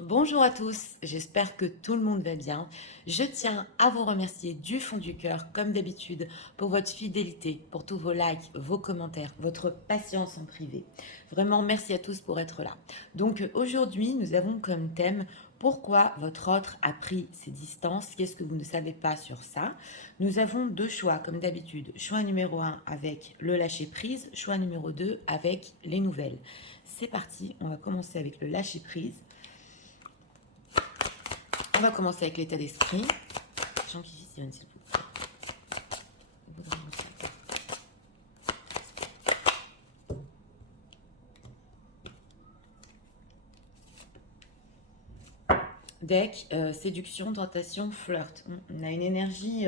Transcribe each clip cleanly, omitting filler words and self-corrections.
Bonjour à tous, j'espère que tout le monde va bien. Je tiens à vous remercier du fond du cœur, comme d'habitude, pour votre fidélité, pour tous vos likes, vos commentaires, votre patience en privé. Vraiment, merci à tous pour être là. Donc aujourd'hui, nous avons comme thème pourquoi votre autre a pris ses distances, qu'est-ce que vous ne savez pas sur ça. Nous avons deux choix, comme d'habitude. Choix numéro un avec le lâcher prise, choix numéro 2 avec les nouvelles. C'est parti, on va commencer avec le lâcher prise. On va commencer avec l'état d'esprit. Jean-Kiki Sirène, s'il vous plaît. Deck, séduction, tentation, flirt. On a une énergie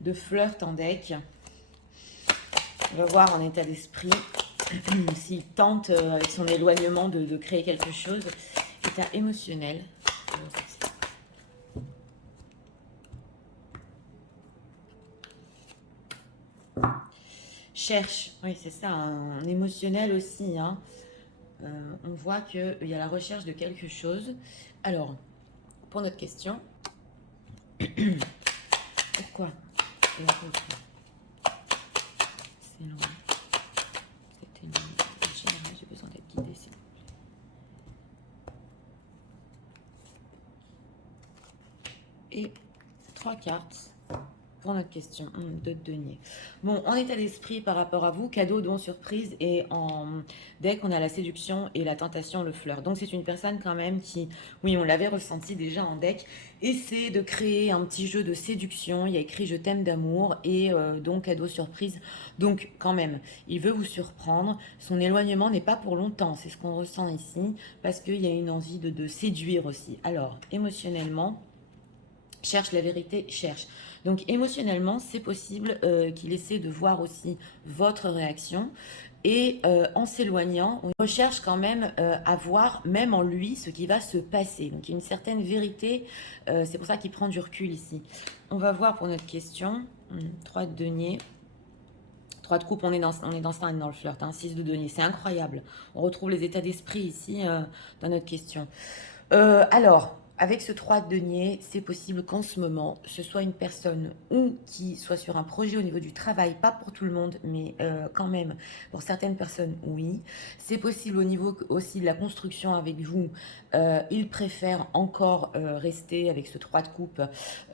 de flirt en deck. On va voir en état d'esprit s'il tente avec son éloignement de créer quelque chose. État émotionnel. Cherche, oui c'est ça, en émotionnel aussi. Hein. On voit qu'il y a la recherche de quelque chose. Alors, pour notre question, pourquoi c'est loin. C'était une général, j'ai besoin d'être guidée, s'il vous plaît. Et 3 cartes pour notre question de denier. Bon, en état d'esprit par rapport à vous, cadeau, don, surprise, et en deck, on a la séduction et la tentation, le flirt. Donc c'est une personne quand même qui, oui, on l'avait ressenti déjà en deck, essaie de créer un petit jeu de séduction. Il y a écrit je t'aime d'amour et donc cadeau, surprise. Donc quand même, il veut vous surprendre. Son éloignement n'est pas pour longtemps, c'est ce qu'on ressent ici, parce qu'il y a une envie de séduire aussi. Alors, émotionnellement, cherche la vérité, cherche. Donc émotionnellement, c'est possible qu'il essaie de voir aussi votre réaction. Et en s'éloignant, on recherche quand même à voir, même en lui, ce qui va se passer. Donc il y a une certaine vérité, c'est pour ça qu'il prend du recul ici. On va voir pour notre question. 3 de denier. 3 de coupe, on est dans ça, dans le flirt. 6 de denier, c'est incroyable. On retrouve les états d'esprit ici dans notre question. Alors, avec ce 3 de denier, c'est possible qu'en ce moment, ce soit une personne ou qui soit sur un projet au niveau du travail, pas pour tout le monde, mais quand même, pour certaines personnes, oui. C'est possible au niveau aussi de la construction avec vous. Il préfère encore rester avec ce 3 de coupe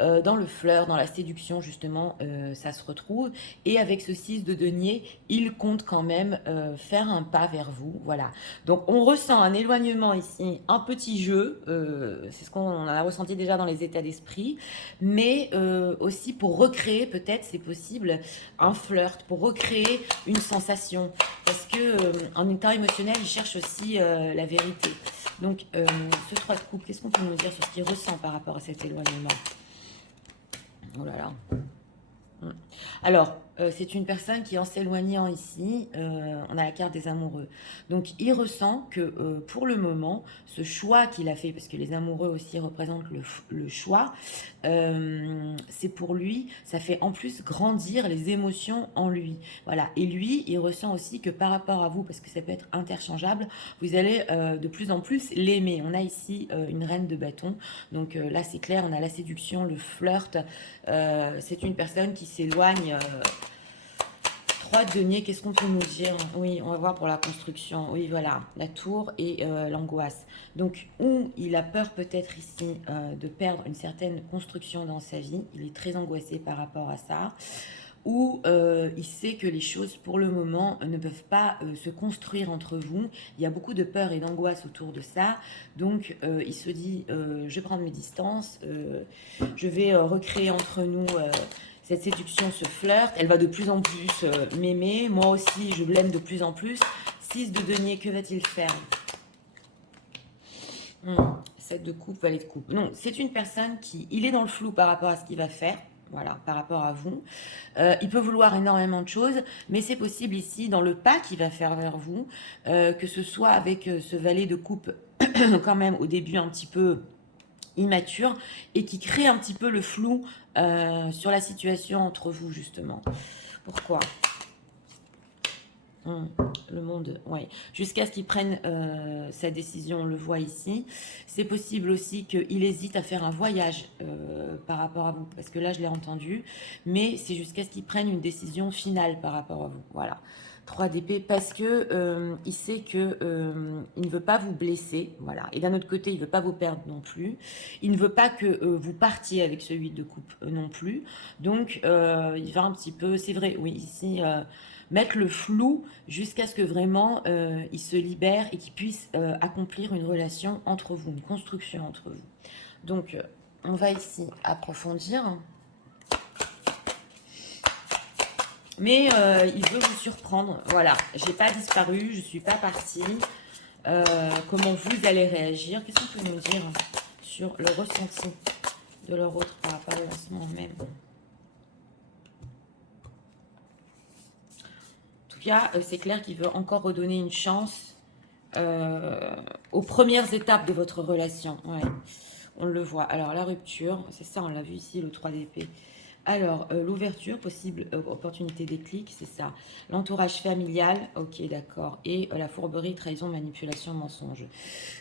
dans le flirt, dans la séduction, justement, ça se retrouve. Et avec ce 6 de denier, il compte quand même faire un pas vers vous. Voilà. Donc on ressent un éloignement ici, un petit jeu, c'est ce qu'on a ressenti déjà dans les états d'esprit, mais aussi pour recréer, peut-être c'est possible, un flirt, pour recréer une sensation, parce que en état émotionnel, il cherche aussi la vérité. Donc ce 3 de coupe, qu'est-ce qu'on peut nous dire sur ce qu'il ressent par rapport à cet éloignement? Oh là là. Alors, c'est une personne qui, en s'éloignant ici, on a la carte des amoureux. Donc, il ressent que pour le moment, ce choix qu'il a fait, parce que les amoureux aussi représentent le choix, c'est pour lui, ça fait en plus grandir les émotions en lui. Voilà. Et lui, il ressent aussi que par rapport à vous, parce que ça peut être interchangeable, vous allez de plus en plus l'aimer. On a ici une reine de bâton. Donc là, c'est clair, on a la séduction, le flirt. C'est une personne qui s'éloigne. 3 de denier, qu'est-ce qu'on peut nous dire? Oui, on va voir pour la construction. Oui, voilà, la tour et l'angoisse. Donc, où il a peur peut-être ici de perdre une certaine construction dans sa vie, il est très angoissé par rapport à ça, ou il sait que les choses pour le moment ne peuvent pas se construire entre vous. Il y a beaucoup de peur et d'angoisse autour de ça. Donc il se dit, je vais prendre mes distances, je vais recréer entre nous cette séduction, ce flirt. Elle va de plus en plus m'aimer. Moi aussi, je l'aime de plus en plus. 6 de denier, que va-t-il faire? 7 de coupe, valet de coupe. Non, c'est une personne qui, il est dans le flou par rapport à ce qu'il va faire. Voilà, par rapport à vous. Il peut vouloir énormément de choses, mais c'est possible ici, dans le pas qu'il va faire vers vous, que ce soit avec ce valet de coupe, quand même au début un petit peu immature, et qui crée un petit peu le flou sur la situation entre vous, justement. Pourquoi? Le monde, ouais. Jusqu'à ce qu'il prenne sa décision, on le voit ici. C'est possible aussi qu'il hésite à faire un voyage par rapport à vous, parce que là, je l'ai entendu, mais c'est jusqu'à ce qu'il prenne une décision finale par rapport à vous. Voilà. 3 d'épée, parce que il sait que il ne veut pas vous blesser, voilà. Et d'un autre côté, il veut pas vous perdre non plus. Il ne veut pas que vous partiez avec ce 8 de coupe non plus. Donc, il va un petit peu, c'est vrai, oui, ici, mettre le flou jusqu'à ce que vraiment il se libère et qu'il puisse accomplir une relation entre vous, une construction entre vous. Donc, on va ici approfondir. Mais il veut vous surprendre. Voilà, j'ai pas disparu, je suis pas partie. Comment vous allez réagir? Qu'est-ce qu'on peut nous dire sur le ressenti de leur autre par rapport au lancement même? En tout cas, c'est clair qu'il veut encore redonner une chance aux premières étapes de votre relation. Ouais, on le voit. Alors, la rupture, c'est ça, on l'a vu ici, le 3 d'épée. Alors, l'ouverture, possible opportunité déclic, c'est ça. L'entourage familial, ok, d'accord. Et la fourberie, trahison, manipulation, mensonge.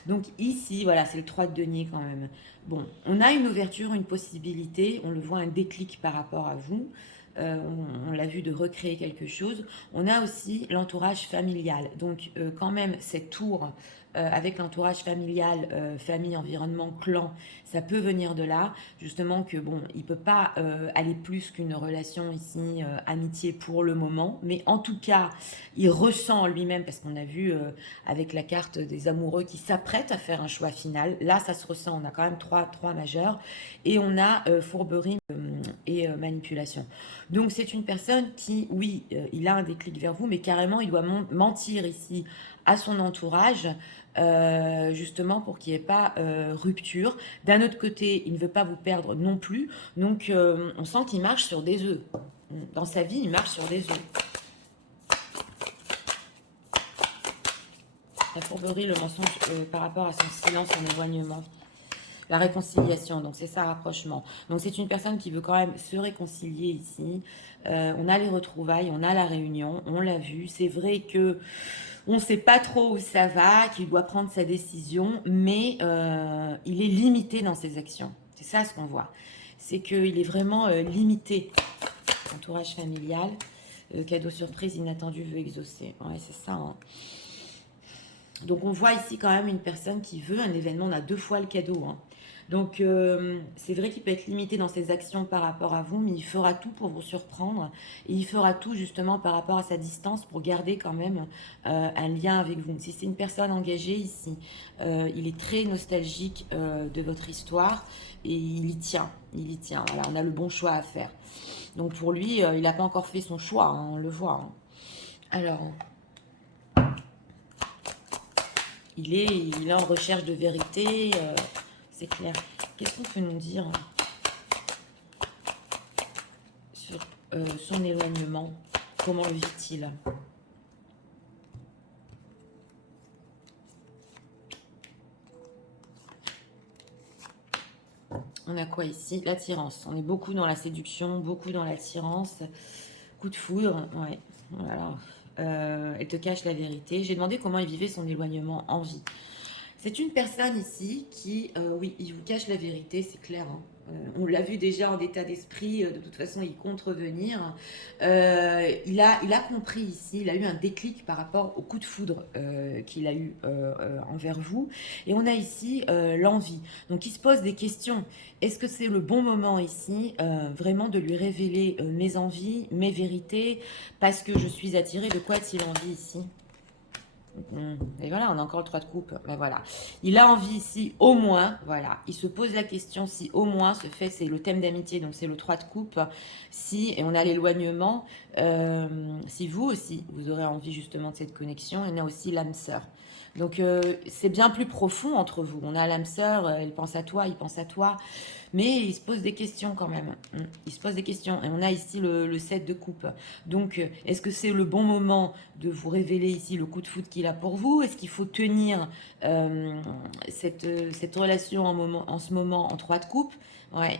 Donc ici, voilà, c'est le 3 de denier quand même. Bon, on a une ouverture, une possibilité, on le voit, un déclic par rapport à vous. On l'a vu de recréer quelque chose. On a aussi l'entourage familial. Donc quand même, cette tour avec l'entourage familial, famille, environnement, clan, ça peut venir de là. Justement que bon, il peut pas aller plus qu'une relation ici, amitié pour le moment. Mais en tout cas, il ressent lui-même, parce qu'on a vu avec la carte des amoureux qui s'apprêtent à faire un choix final. Là, ça se ressent. On a quand même trois majeurs. Et on a fourberie et manipulation. Donc c'est une personne qui, oui, il a un déclic vers vous, mais carrément, il doit mentir ici à son entourage, justement pour qu'il n'y ait pas rupture. D'un autre côté, il ne veut pas vous perdre non plus. Donc on sent qu'il marche sur des œufs. Dans sa vie, il marche sur des œufs. La fourberie, le mensonge par rapport à son silence, son éloignement. La réconciliation, donc c'est ça, rapprochement. Donc c'est une personne qui veut quand même se réconcilier ici. On a les retrouvailles, on a la réunion, on l'a vu. C'est vrai que on ne sait pas trop où ça va, qu'il doit prendre sa décision, mais il est limité dans ses actions. C'est ça ce qu'on voit. C'est qu'il est vraiment limité. Entourage familial, cadeau surprise inattendu veut exaucer. Ouais, c'est ça. Hein. Donc on voit ici quand même une personne qui veut un événement, on a 2 fois le cadeau. Hein. Donc c'est vrai qu'il peut être limité dans ses actions par rapport à vous, mais il fera tout pour vous surprendre. Et il fera tout justement par rapport à sa distance pour garder quand même un lien avec vous. Si c'est une personne engagée ici, il est très nostalgique de votre histoire et il y tient. Il y tient. Voilà, on a le bon choix à faire. Donc pour lui, il n'a pas encore fait son choix, hein, on le voit. Hein. Alors... Il est en recherche de vérité, c'est clair. Qu'est-ce qu'on peut nous dire sur son éloignement? Comment le vit-il? On a quoi ici? L'attirance. On est beaucoup dans la séduction, beaucoup dans l'attirance. Coup de foudre, ouais. Voilà. Elle te cache la vérité. J'ai demandé comment il vivait son éloignement en vie. C'est une personne ici qui, oui, il vous cache la vérité, c'est clair. Hein. On l'a vu déjà en état d'esprit, de toute façon, il compte revenir. Il a compris ici, il a eu un déclic par rapport au coup de foudre qu'il a eu envers vous. Et on a ici l'envie. Donc il se pose des questions. Est-ce que c'est le bon moment ici, vraiment de lui révéler mes envies, mes vérités, parce que je suis attirée? De quoi a-t-il envie ici? Et voilà, on a encore le 3 de coupe. Ben voilà. Il a envie ici, au moins, voilà. Il se pose la question si au moins se fait, c'est le thème d'amitié, donc c'est le 3 de coupe. Si, et on a l'éloignement, si vous aussi, vous aurez envie justement de cette connexion, il y en a aussi l'âme sœur. Donc c'est bien plus profond entre vous. On a l'âme sœur, elle pense à toi, il pense à toi. Mais il se pose des questions quand même. Il se pose des questions. Et on a ici le 7 de coupe. Donc, est-ce que c'est le bon moment de vous révéler ici le coup de foudre qu'il a pour vous? Est-ce qu'il faut tenir cette relation en ce moment en 3 de coupe? Ouais.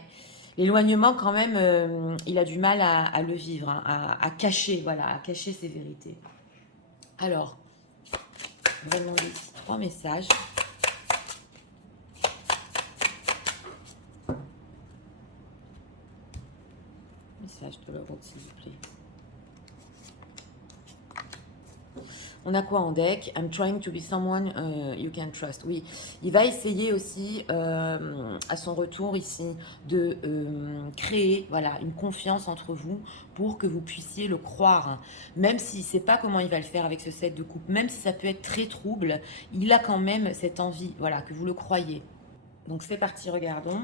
L'éloignement, quand même, il a du mal à le vivre, hein, à cacher, voilà, à cacher ses vérités. Alors, on va demander ici 3 messages. Message de l'ordre, s'il vous plaît. On a quoi en deck? I'm trying to be someone you can trust. Oui, il va essayer aussi, à son retour ici, de créer voilà, une confiance entre vous pour que vous puissiez le croire. Même s'il ne sait pas comment il va le faire avec ce set de coupe, même si ça peut être très trouble, il a quand même cette envie, voilà, que vous le croyez. Donc c'est parti, regardons.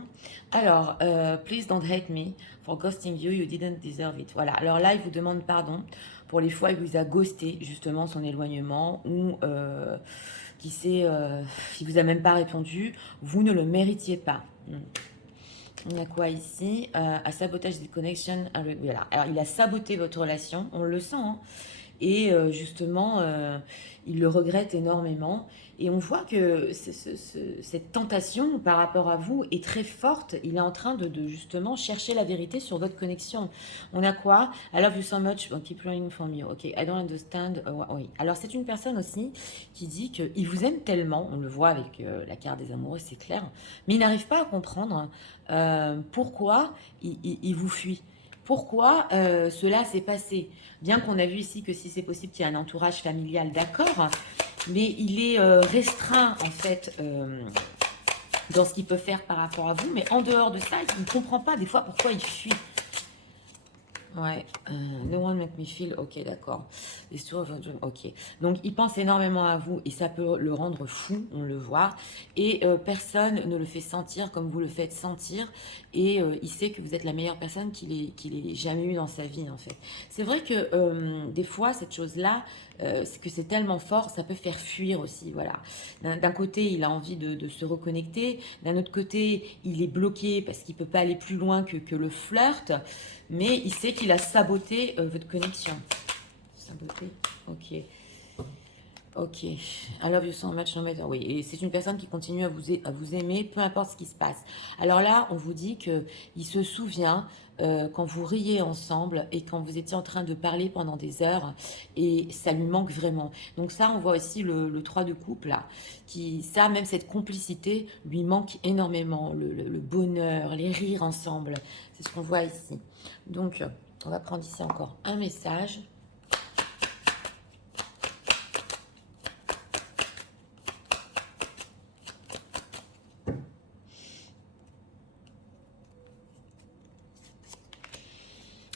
Alors, please don't hate me for ghosting you, you didn't deserve it. Voilà, alors là, il vous demande pardon pour les fois où il vous a ghosté, justement, son éloignement, ou il vous a même pas répondu, vous ne le méritiez pas. On a quoi ici? À sabotage des connexions. Voilà. Alors, il a saboté votre relation, on le sent, hein. Et justement, il le regrette énormément. Et on voit que cette tentation par rapport à vous est très forte. Il est en train de justement chercher la vérité sur votre connexion. On a quoi? I love you so much, but keep running from you. Ok, I don't understand. Oui. Alors c'est une personne aussi qui dit qu'il vous aime tellement, on le voit avec la carte des amoureux, c'est clair, mais il n'arrive pas à comprendre pourquoi il vous fuit. Pourquoi cela s'est passé? Bien qu'on a vu ici que si c'est possible qu'il y ait un entourage familial, d'accord, mais il est restreint en fait dans ce qu'il peut faire par rapport à vous, mais en dehors de ça, il ne comprend pas des fois pourquoi il fuit. Ouais, no one make me feel, ok, d'accord. Ok. Donc, il pense énormément à vous et ça peut le rendre fou, on le voit. Et personne ne le fait sentir comme vous le faites sentir. Et il sait que vous êtes la meilleure personne qu'il ait jamais eue dans sa vie, en fait. C'est vrai que des fois, cette chose-là, c'est que c'est tellement fort, ça peut faire fuir aussi, voilà. D'un côté, il a envie de se reconnecter. D'un autre côté, il est bloqué parce qu'il ne peut pas aller plus loin que le flirt. Mais il sait qu'il a saboté votre connexion. Saboté, ok. Ok. I love you so much, no matter. Oui, et c'est une personne qui continue à vous aimer, peu importe ce qui se passe. Alors là, on vous dit qu'il se souvient quand vous riez ensemble et quand vous étiez en train de parler pendant des heures et ça lui manque vraiment. Donc ça, on voit aussi le 3 de coupe là, ça, même cette complicité lui manque énormément. Le bonheur, les rires ensemble, c'est ce qu'on voit ici. Donc, on va prendre ici encore un message.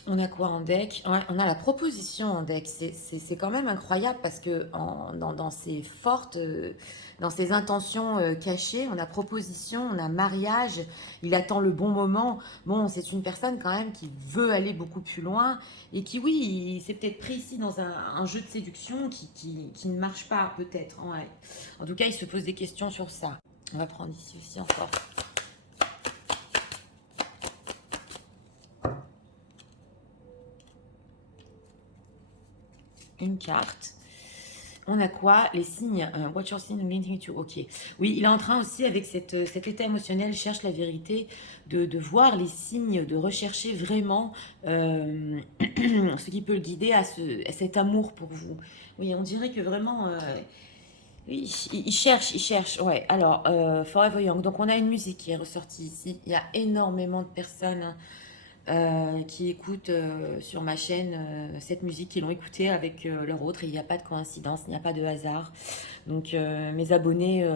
On a quoi en deck? Ouais, on a la proposition en deck. C'est quand même incroyable parce que dans ces fortes, dans ces intentions cachées, on a proposition, on a mariage. Il attend le bon moment. Bon, c'est une personne quand même qui veut aller beaucoup plus loin et qui, oui, il s'est peut-être pris ici dans un jeu de séduction qui ne marche pas, peut-être. Ouais. En tout cas, il se pose des questions sur ça. On va prendre ici aussi encore. Une carte. On a quoi? Les signes. What's your sign leading to? Ok. Oui, il est en train aussi, avec cet état émotionnel, cherche la vérité, de voir les signes, de rechercher vraiment ce qui peut le guider à cet amour pour vous. Oui, on dirait que vraiment... oui, il cherche, ouais. Alors, Forever Young. Donc, on a une musique qui est ressortie ici. Il y a énormément de personnes, hein, qui écoutent sur ma chaîne cette musique, qui l'ont écoutée avec leur autre. Et il n'y a pas de coïncidence, il n'y a pas de hasard. Donc mes abonnés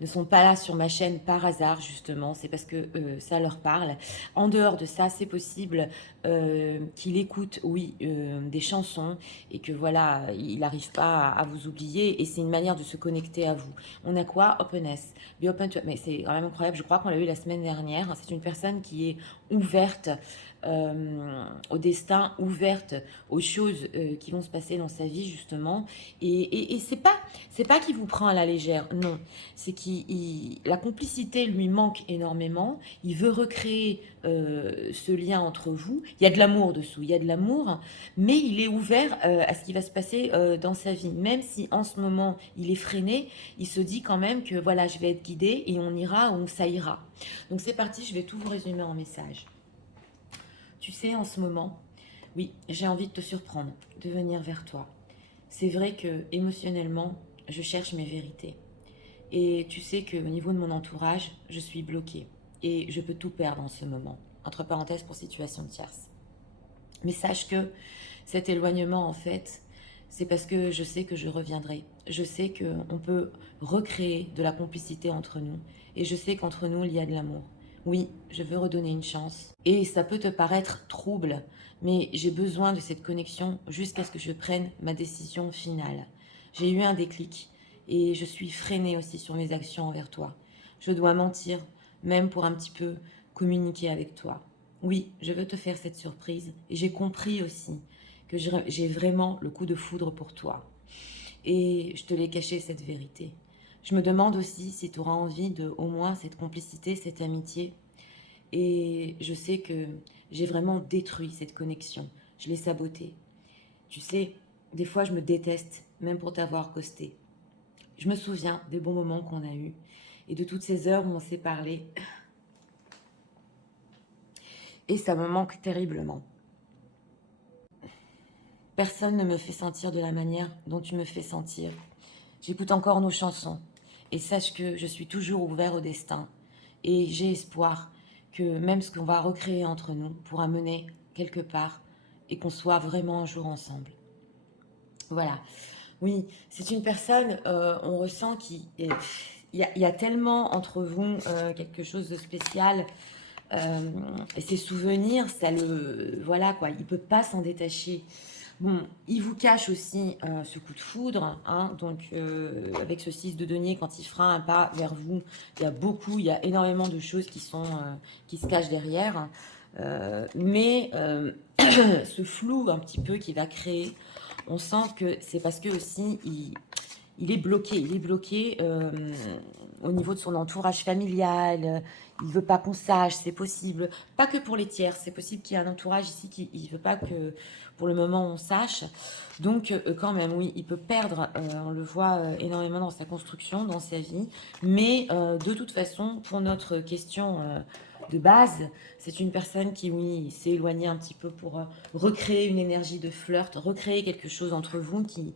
ne sont pas là sur ma chaîne par hasard, justement. C'est parce que ça leur parle. En dehors de ça, c'est possible qu'il écoute, oui, des chansons et que voilà, il n'arrive pas à vous oublier. Et c'est une manière de se connecter à vous. On a quoi? Openness. Be open to... Mais c'est quand même incroyable. Je crois qu'on l'a eu la semaine dernière. C'est une personne qui est ouverte au destin, ouverte aux choses qui vont se passer dans sa vie, justement. Et c'est pas qu'il vous prend à la légère, non. C'est la complicité lui manque énormément. Il veut recréer ce lien entre vous. Il y a de l'amour dessous, il y a de l'amour, mais il est ouvert à ce qui va se passer dans sa vie. Même si en ce moment il est freiné, il se dit quand même que voilà, je vais être guidé et on ira où ça ira. Donc c'est parti, je vais tout vous résumer en message. Tu sais, en ce moment, oui, j'ai envie de te surprendre, de venir vers toi. c'est vrai que émotionnellement, je cherche mes vérités. Et tu sais qu'au niveau de mon entourage, je suis bloquée. Et je peux tout perdre en ce moment. Entre parenthèses pour situation tierce. Mais sache que cet éloignement, en fait, c'est parce que je sais que je reviendrai. Je sais qu'on peut recréer de la complicité entre nous. Et je sais qu'entre nous, il y a de l'amour. Oui, je veux redonner une chance. Et ça peut te paraître trouble, mais j'ai besoin de cette connexion jusqu'à ce que je prenne ma décision finale. J'ai eu un déclic et je suis freinée aussi sur mes actions envers toi. Je dois mentir, même pour un petit peu communiquer avec toi. Oui, je veux te faire cette surprise et j'ai compris aussi que j'ai vraiment le coup de foudre pour toi. Et je te l'ai caché cette vérité. Je me demande aussi si tu auras envie de au moins cette complicité, cette amitié. Et je sais que j'ai vraiment détruit cette connexion. Je l'ai sabotée. Tu sais, des fois je me déteste, même pour t'avoir costé. Je me souviens des bons moments qu'on a eus et de toutes ces heures où on s'est parlé. Et ça me manque terriblement. Personne ne me fait sentir de la manière dont tu me fais sentir. J'écoute encore nos chansons et sache que je suis toujours ouvert au destin et j'ai espoir que même ce qu'on va recréer entre nous pourra mener quelque part et qu'on soit vraiment un jour ensemble. Voilà. Oui, c'est une personne, on ressent il y a tellement entre vous quelque chose de spécial. Et ses souvenirs, ça le... Voilà quoi, il peut pas s'en détacher. Bon, il vous cache aussi ce coup de foudre, hein, donc avec ce 6 de denier, quand il fera un pas vers vous, il y a énormément de choses qui se cachent derrière. Mais ce flou un petit peu qu'il va créer, on sent que c'est parce que aussi il est bloqué au niveau de son entourage familial. Il veut pas qu'on sache, c'est possible. Pas que pour les tiers, c'est possible qu'il y ait un entourage ici qui ne veut pas que pour le moment on sache. Donc quand même, oui, il peut perdre, on le voit énormément dans sa construction, dans sa vie. Mais de toute façon, pour notre question de base, c'est une personne qui, oui, s'est éloignée un petit peu pour recréer une énergie de flirt, recréer quelque chose entre vous qui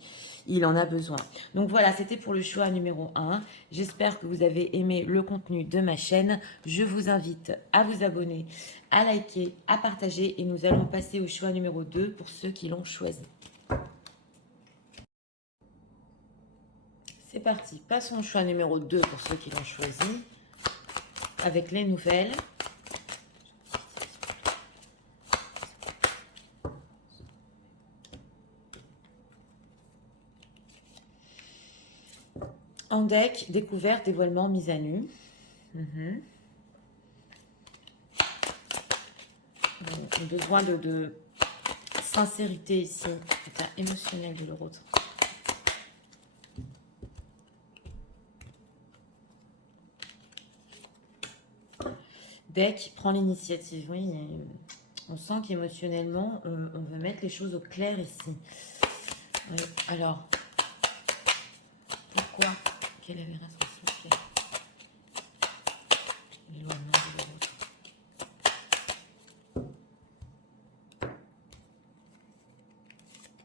il en a besoin. Donc voilà, c'était pour le choix numéro 1. J'espère que vous avez aimé le contenu de ma chaîne. Je vous invite à vous abonner, à liker, à partager et nous allons passer au choix numéro 2 pour ceux qui l'ont choisi. C'est parti, passons au choix numéro 2 pour ceux qui l'ont choisi avec les nouvelles. En deck, découverte, dévoilement, mise à nu. On a besoin de sincérité ici, état émotionnel de l'autre. Deck prend l'initiative, oui. On sent qu'émotionnellement, on veut mettre les choses au clair ici. Oui, alors, pourquoi? Quelle est la responsabilité? L'éloignement de l'autre.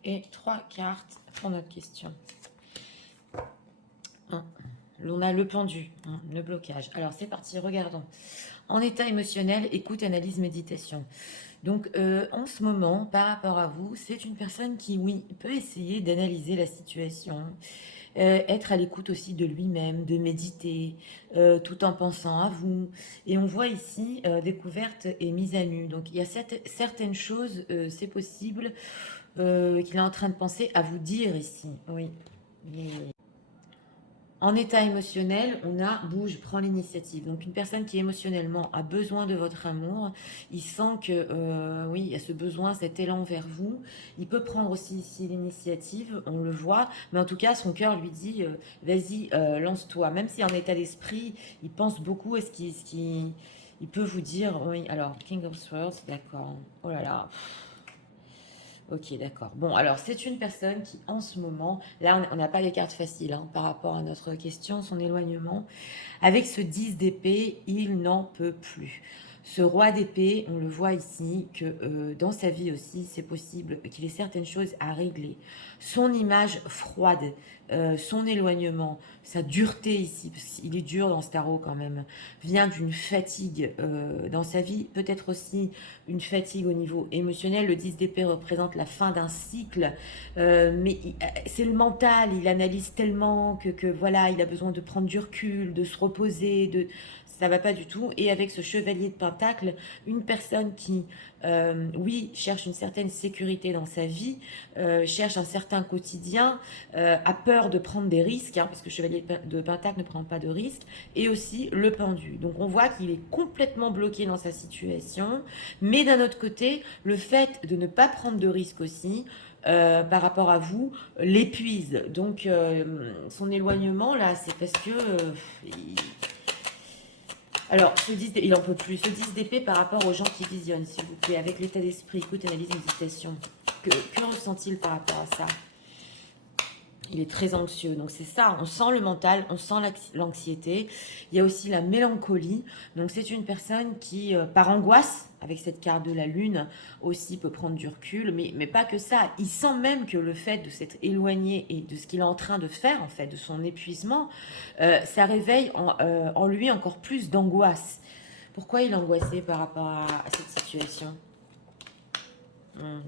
Et 3 cartes pour notre question. On a le pendu, le blocage. Alors c'est parti, regardons. En état émotionnel, écoute, analyse, méditation. Donc en ce moment, par rapport à vous, c'est une personne qui, oui, peut essayer d'analyser la situation, être à l'écoute aussi de lui-même, de méditer, tout en pensant à vous. Et on voit ici découverte et mise à nu. Donc il y a certaines choses, c'est possible qu'il est en train de penser à vous dire ici. Oui. En état émotionnel, on a bouge, prends l'initiative. Donc une personne qui émotionnellement a besoin de votre amour, il sent que oui, il y a ce besoin, cet élan vers vous. Il peut prendre aussi ici l'initiative, on le voit, mais en tout cas son cœur lui dit vas-y, lance-toi. Même si en état d'esprit, il pense beaucoup à ce qu'il il peut vous dire. Oui, alors King of Swords, d'accord. Oh là là. Ok, d'accord. Bon, alors c'est une personne qui, en ce moment, là, on n'a pas les cartes faciles hein, par rapport à notre question, son éloignement. Avec ce 10 d'épée, il n'en peut plus. Ce roi d'épée, on le voit ici, que dans sa vie aussi, c'est possible qu'il ait certaines choses à régler. Son image froide, son éloignement, sa dureté ici, parce qu'il est dur dans ce tarot quand même, vient d'une fatigue dans sa vie, peut-être aussi une fatigue au niveau émotionnel. Le 10 d'épée représente la fin d'un cycle, mais c'est le mental, il analyse tellement que voilà, il a besoin de prendre du recul, de se reposer, ça va pas du tout. Et avec ce chevalier de pentacle, une personne qui, oui, cherche une certaine sécurité dans sa vie, cherche un certain quotidien, a peur de prendre des risques, hein, parce que le chevalier de pentacle ne prend pas de risques, et aussi le pendu. Donc on voit qu'il est complètement bloqué dans sa situation, mais d'un autre côté, le fait de ne pas prendre de risques aussi, par rapport à vous, l'épuise. Donc son éloignement là, c'est parce que alors, il en peut plus. Ce 10 d'épée par rapport aux gens qui visionnent, s'il vous plaît, avec l'état d'esprit, écoute, analyse, méditation. Que ressent-il par rapport à ça? Il est très anxieux. Donc c'est ça, on sent le mental, on sent l'anxiété. Il y a aussi la mélancolie. Donc c'est une personne qui, par angoisse, avec cette carte de la lune, aussi peut prendre du recul. Mais pas que ça. Il sent même que le fait de s'être éloigné et de ce qu'il est en train de faire, en fait, de son épuisement, ça réveille en lui encore plus d'angoisse. Pourquoi il est angoissé par rapport à cette situation?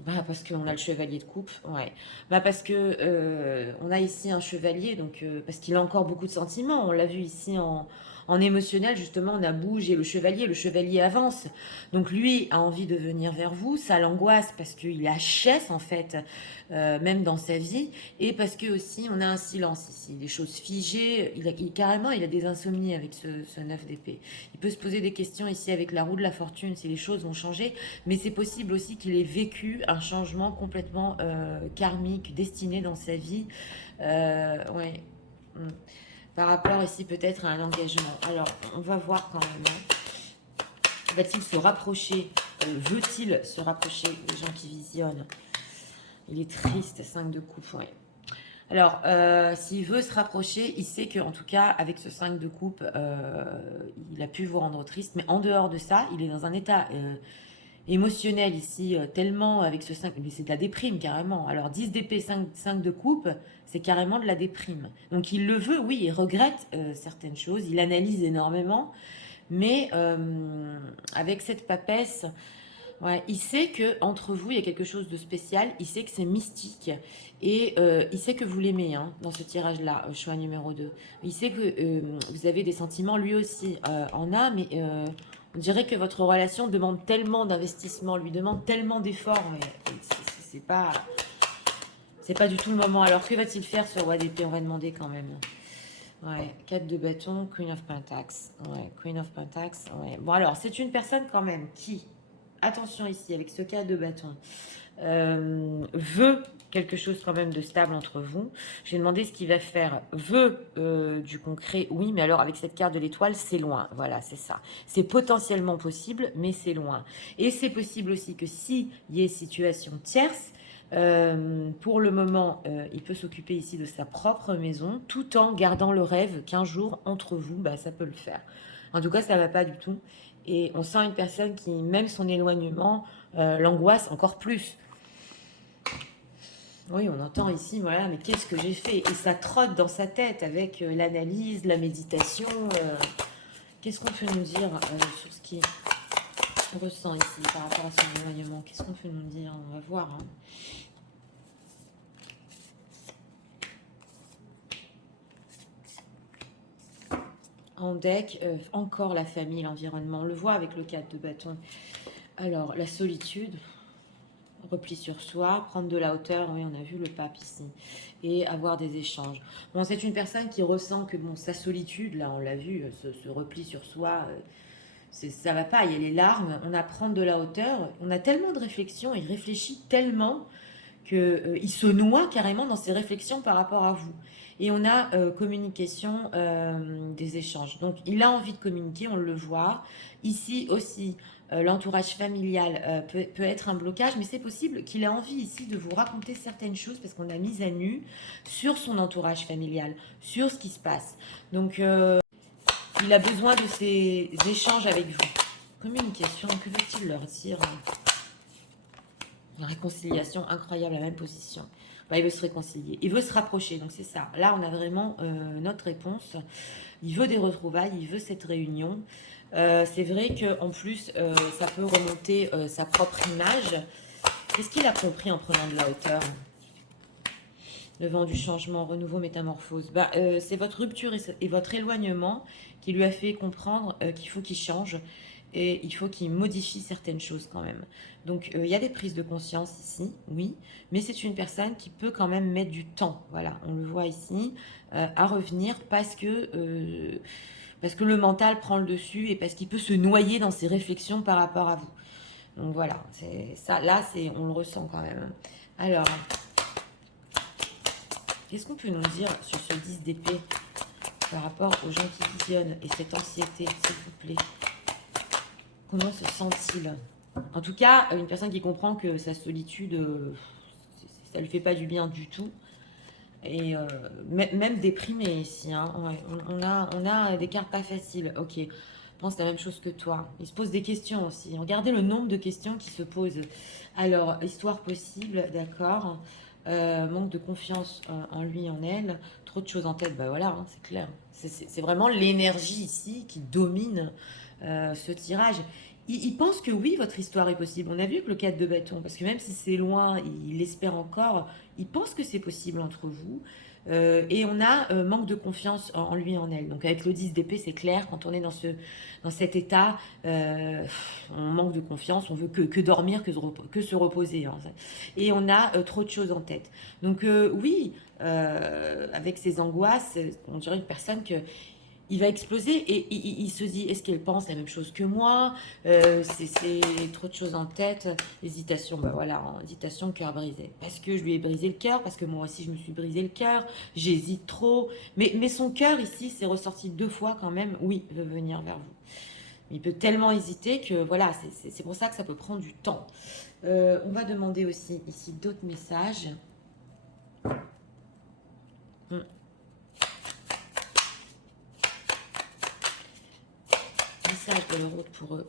Bah parce qu'on a le chevalier de coupe, ouais. Bah parce que on a ici un chevalier, donc parce qu'il a encore beaucoup de sentiments. On l'a vu ici en émotionnel, justement, on a Bouge et le chevalier avance. Donc lui a envie de venir vers vous, ça l'angoisse parce qu'il achète en fait, même dans sa vie, et parce que aussi on a un silence ici, des choses figées. Carrément, il a des insomnies avec ce 9 d'épée. Il peut se poser des questions ici avec la roue de la fortune, si les choses vont changer, mais c'est possible aussi qu'il ait vécu un changement complètement karmique, destiné dans sa vie. Ouais. Par rapport ici peut-être à un engagement. Alors, on va voir quand même. Hein. Va-t-il se rapprocher veut-il se rapprocher des gens qui visionnent? Il est triste, 5 de coupe, ouais. Alors, s'il veut se rapprocher, il sait qu'en tout cas, avec ce 5 de coupe, il a pu vous rendre triste. Mais en dehors de ça, il est dans un état émotionnel ici, tellement avec ce 5, mais c'est de la déprime carrément. Alors 10 d'épée, 5 de coupe, c'est carrément de la déprime. Donc il le veut, oui, il regrette certaines choses, il analyse énormément, mais avec cette papesse, ouais, il sait que entre vous, il y a quelque chose de spécial, il sait que c'est mystique, et il sait que vous l'aimez, hein, dans ce tirage-là, choix numéro 2. Il sait que vous avez des sentiments, lui aussi en a, mais on dirait que votre relation demande tellement d'investissement, lui demande tellement d'efforts, c'est pas du tout le moment. Alors que va-t-il faire ce roi d'épée? On va demander quand même. Ouais, 4 de bâton, Queen of Pentacle. Ouais, Queen of Pentacle. Ouais. Bon alors, c'est une personne quand même qui, attention ici, avec ce 4 de bâton, veut quelque chose quand même de stable entre vous. J'ai demandé ce qu'il va faire. Veut du concret, oui, mais alors avec cette carte de l'étoile, c'est loin. Voilà, c'est ça. C'est potentiellement possible, mais c'est loin. Et c'est possible aussi que s'il y ait situation tierce, pour le moment, il peut s'occuper ici de sa propre maison, tout en gardant le rêve qu'un jour, entre vous, bah, ça peut le faire. En tout cas, ça ne va pas du tout. Et on sent une personne qui, même son éloignement, l'angoisse encore plus. Oui, on entend ici, voilà, mais qu'est-ce que j'ai fait? Et ça trotte dans sa tête avec l'analyse, la méditation. Qu'est-ce qu'on peut nous dire sur ce qu'il ressent ici par rapport à son éloignement? Qu'est-ce qu'on peut nous dire? On va voir. Hein. En deck, encore la famille, l'environnement. On le voit avec le 4 de bâton. Alors, la solitude, repli sur soi, prendre de la hauteur, oui, on a vu le pape ici, et avoir des échanges. Bon, c'est une personne qui ressent que bon, sa solitude, là, on l'a vu, ce repli sur soi, ça va pas, il y a les larmes, on a prendre de la hauteur, on a tellement de réflexions, il réfléchit tellement qu'il se noie carrément dans ses réflexions par rapport à vous. Et on a communication des échanges. Donc, il a envie de communiquer, on le voit. Ici aussi, l'entourage familial peut être un blocage, mais c'est possible qu'il ait envie ici de vous raconter certaines choses parce qu'on a mis à nu sur son entourage familial, sur ce qui se passe. Donc, il a besoin de ces échanges avec vous. Communication, que veut-il leur dire? La réconciliation, incroyable, la même position. Bah, il veut se réconcilier, il veut se rapprocher, donc c'est ça. Là, on a vraiment notre réponse. Il veut des retrouvailles, il veut cette réunion. C'est vrai qu'en plus, ça peut remonter sa propre image. Qu'est-ce qu'il a compris en prenant de la hauteur? Le vent du changement, renouveau, métamorphose. Bah, c'est votre rupture et votre éloignement qui lui a fait comprendre qu'il faut qu'il change et il faut qu'il modifie certaines choses quand même. Donc, il y a des prises de conscience ici, oui, mais c'est une personne qui peut quand même mettre du temps. Voilà, on le voit ici, à revenir parce que le mental prend le dessus et parce qu'il peut se noyer dans ses réflexions par rapport à vous. Donc voilà, c'est ça. Là, on le ressent quand même. Alors, qu'est-ce qu'on peut nous dire sur ce 10 d'épée par rapport aux gens qui visionnent et cette anxiété, s'il vous plaît? Comment se sent-il? En tout cas, une personne qui comprend que sa solitude, ça lui fait pas du bien du tout. Et même déprimé ici. Hein. Ouais, on a des cartes pas faciles. Ok, pense la même chose que toi. Il se pose des questions aussi. Regardez le nombre de questions qui se posent. Alors, histoire possible, d'accord. Manque de confiance en lui, en elle. Trop de choses en tête, bah voilà, hein, c'est clair. C'est vraiment l'énergie ici qui domine ce tirage. Il pense que oui, votre histoire est possible. On a vu que le 4 de bâton, parce que même si c'est loin, il espère encore, il pense que c'est possible entre vous. Et on a manque de confiance en lui, en elle. Donc avec le 10 d'épée, c'est clair, quand on est dans cet état, on manque de confiance, on veut que dormir, que se reposer. Hein. Et on a trop de choses en tête. Donc oui, avec ces angoisses, on dirait une personne que il va exploser et il se dit, est-ce qu'elle pense la même chose que moi? C'est trop de choses en tête. Hésitation, bah voilà, hein, hésitation, cœur brisé. Parce que je lui ai brisé le cœur, parce que moi aussi je me suis brisé le cœur, j'hésite trop. Mais son cœur ici, c'est ressorti 2 fois quand même, oui, veut venir vers vous. Il peut tellement hésiter que voilà, c'est pour ça que ça peut prendre du temps. On va demander aussi ici d'autres messages. Message de l'euro pour eux.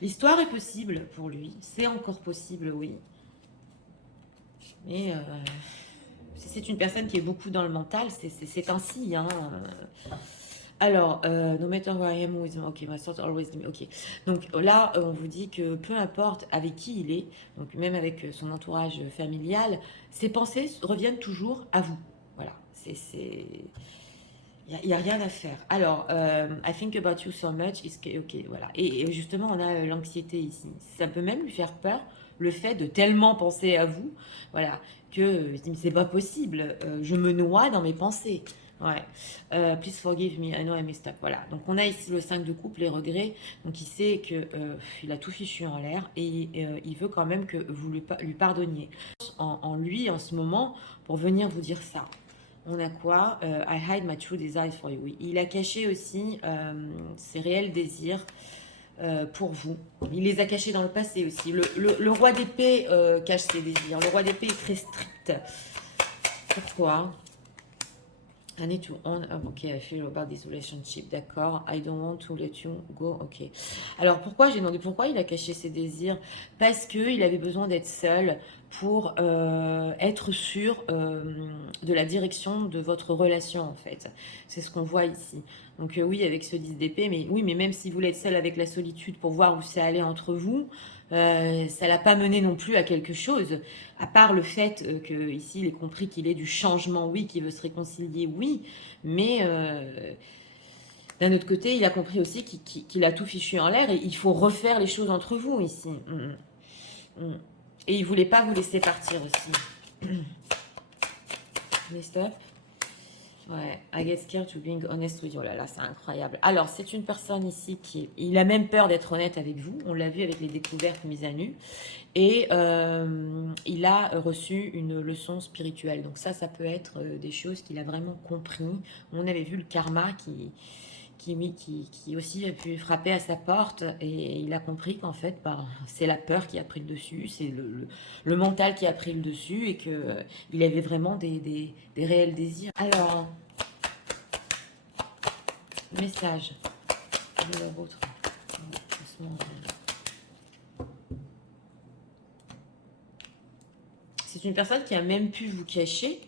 L'histoire est possible pour lui. C'est encore possible, oui. Mais c'est une personne qui est beaucoup dans le mental. C'est ainsi. Hein. Alors, no matter where I am with, ok, my thoughts always, ok. Donc là, on vous dit que peu importe avec qui il est, donc même avec son entourage familial, ses pensées reviennent toujours à vous. Voilà, il n'y a rien à faire. Alors, I think about you so much. Ok, voilà. Et justement, on a l'anxiété ici. Ça peut même lui faire peur, le fait de tellement penser à vous, voilà, que c'est pas possible. Je me noie dans mes pensées. Ouais. Please forgive me, I know I messed up. Voilà. Donc, on a ici le 5 de coupe, les regrets. Donc, il sait que il a tout fichu en l'air et il veut quand même que vous lui pardonniez. En lui, en ce moment, pour venir vous dire ça. On a quoi? I hide my true desires for you. Oui. Il a caché aussi ses réels désirs pour vous. Il les a cachés dans le passé aussi. Le roi d'épée cache ses désirs. Le roi d'épée est très strict. Pourquoi? I need to own up. Ok, I feel about this relationship. D'accord. I don't want to let you go. Ok. Alors pourquoi j'ai demandé pourquoi il a caché ses désirs? Parce que il avait besoin d'être seul pour être sûr de la direction de votre relation en fait. C'est ce qu'on voit ici. Donc oui, avec ce 10 d'épée, mais oui, mais même si vous voulez être seul avec la solitude pour voir où ça allait entre vous, ça l'a pas mené non plus à quelque chose. À part le fait que ici il ait compris qu'il est du changement, oui, qu'il veut se réconcilier, oui, mais d'un autre côté, il a compris aussi qu'il a tout fichu en l'air et il faut refaire les choses entre vous ici. Et il voulait pas vous laisser partir aussi. Mais stop. Ouais, I get scared to being honest with you. Oh là là, c'est incroyable. Alors, c'est une personne ici il a même peur d'être honnête avec vous. On l'a vu avec les découvertes mises à nu. Et il a reçu une leçon spirituelle. Donc ça peut être des choses qu'il a vraiment compris. On avait vu le karma qui aussi a pu frapper à sa porte et il a compris qu'en fait, c'est la peur qui a pris le dessus, c'est le mental qui a pris le dessus et qu'il avait vraiment des réels désirs. Alors, message Quelle est la vôtre? C'est une personne qui a même pu vous cacher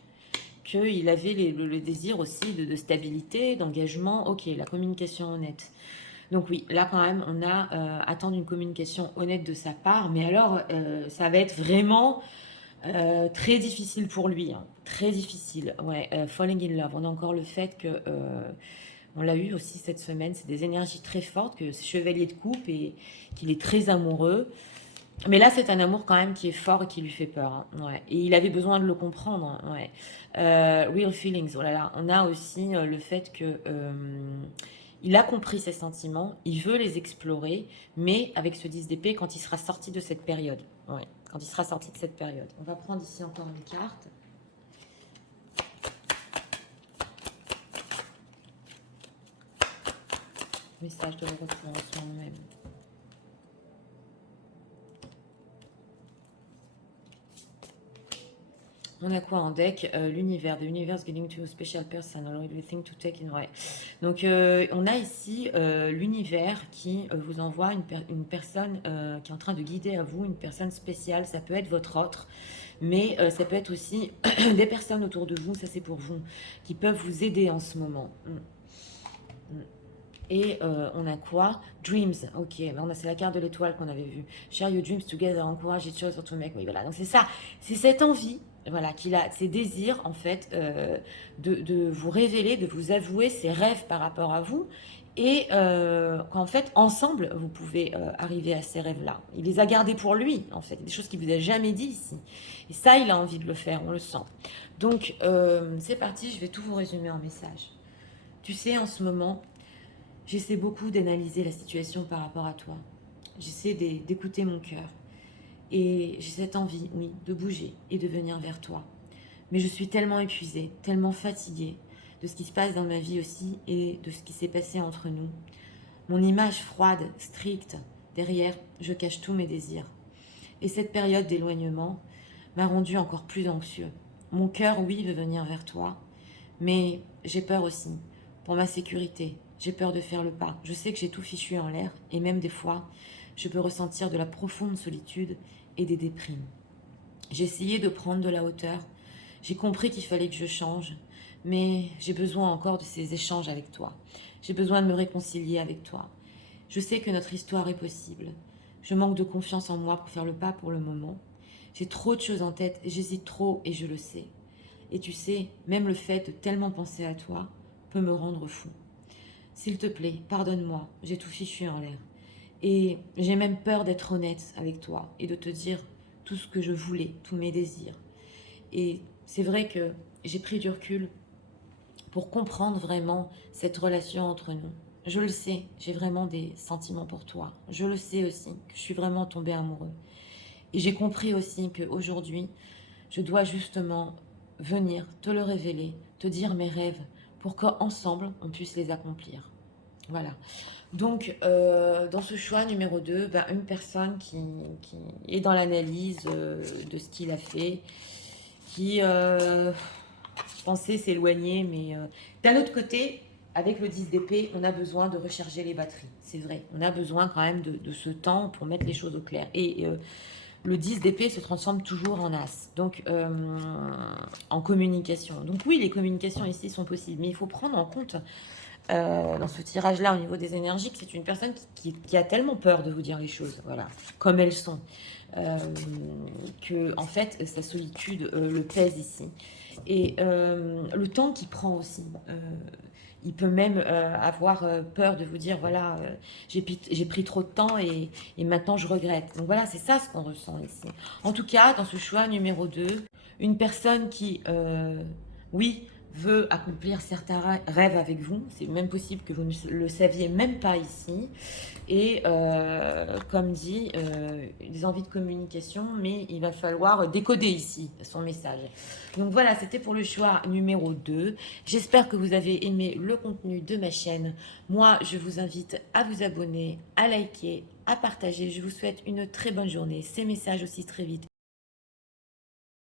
qu'il avait le désir aussi de stabilité, d'engagement. Ok, la communication honnête. Donc oui, là quand même, on a attendu une communication honnête de sa part, mais alors ça va être vraiment très difficile pour lui, hein. Très difficile. Ouais, falling in love. On a encore le fait que on l'a eu aussi cette semaine. C'est des énergies très fortes, que c'est chevalier de coupe et qu'il est très amoureux. Mais là, c'est un amour quand même qui est fort et qui lui fait peur, hein. Ouais. Et il avait besoin de le comprendre, hein. Ouais. Real feelings. Oh là là. On a aussi le fait que il a compris ses sentiments, il veut les explorer, mais avec ce 10 d'épée, quand il sera sorti de cette période. Ouais. Quand il sera sorti de cette période. On va prendre ici encore une carte. Message de retour en soi-même. On a quoi en deck? L'univers. The universe getting to a special person or everything to take in. Ouais. Donc, on a ici l'univers qui vous envoie une personne qui est en train de guider à vous, une personne spéciale. Ça peut être votre autre, mais ça peut être aussi des personnes autour de vous, ça c'est pour vous, qui peuvent vous aider en ce moment. Et on a quoi? Dreams. Ok, c'est la carte de l'étoile qu'on avait vue. Share your dreams together, encourage each other to make. Oui, voilà. Donc c'est ça, c'est cette envie, voilà, qu'il a, ces désirs en fait, de vous révéler, de vous avouer ses rêves par rapport à vous. Et qu'en fait, ensemble, vous pouvez arriver à ces rêves-là. Il les a gardés pour lui, en fait. Des choses qu'il vous a jamais dit ici. Et ça, il a envie de le faire, on le sent. Donc, c'est parti, je vais tout vous résumer en message. Tu sais, en ce moment, j'essaie beaucoup d'analyser la situation par rapport à toi. J'essaie d'écouter mon cœur. Et j'ai cette envie, oui, de bouger et de venir vers toi. Mais je suis tellement épuisée, tellement fatiguée de ce qui se passe dans ma vie aussi et de ce qui s'est passé entre nous. Mon image froide, stricte, derrière, je cache tous mes désirs. Et cette période d'éloignement m'a rendu encore plus anxieux. Mon cœur, oui, veut venir vers toi, mais j'ai peur aussi, pour ma sécurité. J'ai peur de faire le pas. Je sais que j'ai tout fichu en l'air, et même des fois, je peux ressentir de la profonde solitude et des déprimes. J'ai essayé de prendre de la hauteur. J'ai compris qu'il fallait que je change, mais j'ai besoin encore de ces échanges avec toi. J'ai besoin de me réconcilier avec toi. Je sais que notre histoire est possible. Je manque de confiance en moi pour faire le pas pour le moment. J'ai trop de choses en tête, j'hésite trop et je le sais. Et tu sais, même le fait de tellement penser à toi peut me rendre fou. S'il te plaît, pardonne-moi, j'ai tout fichu en l'air. Et j'ai même peur d'être honnête avec toi et de te dire tout ce que je voulais, tous mes désirs. Et c'est vrai que j'ai pris du recul pour comprendre vraiment cette relation entre nous. Je le sais, j'ai vraiment des sentiments pour toi. Je le sais aussi que je suis vraiment tombée amoureux. Et j'ai compris aussi qu'aujourd'hui, je dois justement venir te le révéler, te dire mes rêves, pour qu'ensemble, on puisse les accomplir. Voilà. Donc, dans ce choix numéro 2, une personne qui est dans l'analyse de ce qu'il a fait, qui pensait s'éloigner, mais d'un autre côté, avec le 10 d'épée, on a besoin de recharger les batteries. C'est vrai, on a besoin quand même de ce temps pour mettre les choses au clair. Et le 10 d'épée se transforme toujours en as, donc en communication. Donc oui, les communications ici sont possibles, mais il faut prendre en compte dans ce tirage-là au niveau des énergies que c'est une personne qui a tellement peur de vous dire les choses, voilà, comme elles sont, que en fait sa solitude le pèse ici. Et le temps qu'il prend aussi. Il peut même avoir peur de vous dire, voilà, j'ai pris trop de temps et maintenant je regrette. Donc voilà, c'est ça ce qu'on ressent ici. En tout cas, dans ce choix numéro 2, une personne qui, oui, veut accomplir certains rêves avec vous. C'est même possible que vous ne le saviez même pas ici. Et comme dit, des envies de communication, mais il va falloir décoder ici son message. Donc voilà, c'était pour le choix numéro 2. J'espère que vous avez aimé le contenu de ma chaîne. Moi, je vous invite à vous abonner, à liker, à partager. Je vous souhaite une très bonne journée. Ces messages aussi très vite.